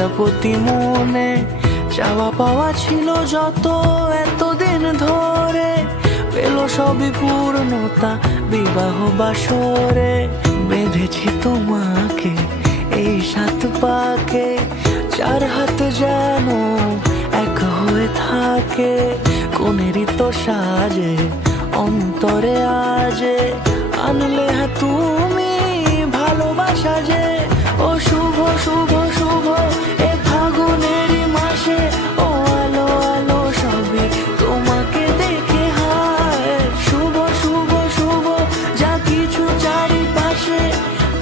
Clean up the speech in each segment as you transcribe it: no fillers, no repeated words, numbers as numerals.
প্রজাপতি মনে চাওয়া পাওয়া ছিল যত এতদিন ধরে, পেল সবই পূর্ণতা বিবাহ বাসরে। বেঁধেছি তোমাকে এই 7 পাকে, 4 হাত যেন এক হয়ে থাকে। কোনেরই তো সাজে অন্তরে আজে, আনলে তুমি ভালোবাসা যে। ও শুভ শুভ শুভ এ ফাগুনেরই মাসে, ও আলো আলো সবই তোমাকে দেখে হায়। শুভ শুভ শুভ যা কিছু চারিপাশে,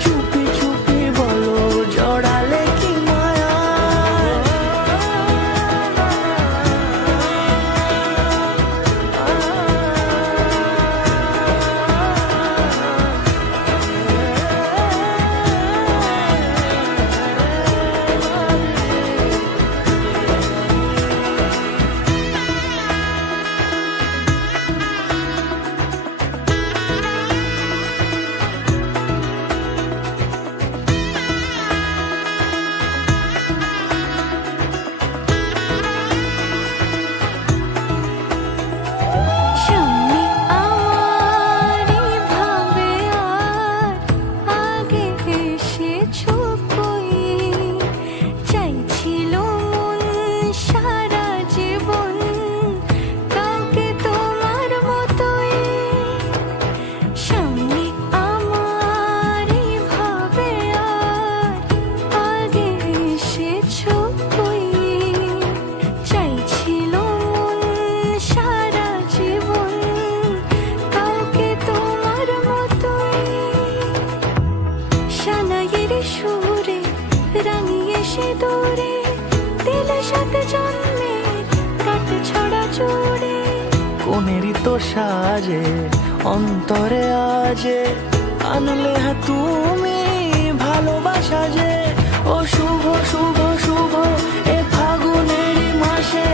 চুপি চুপি বলো জড়ালে কি মায়া। কোনেরই তো সাজে অন্তরে আজে, আনলে তুমি ভালোবাসা যে। ও শুভ শুভ শুভ এ ফাগুনেরই মাসে,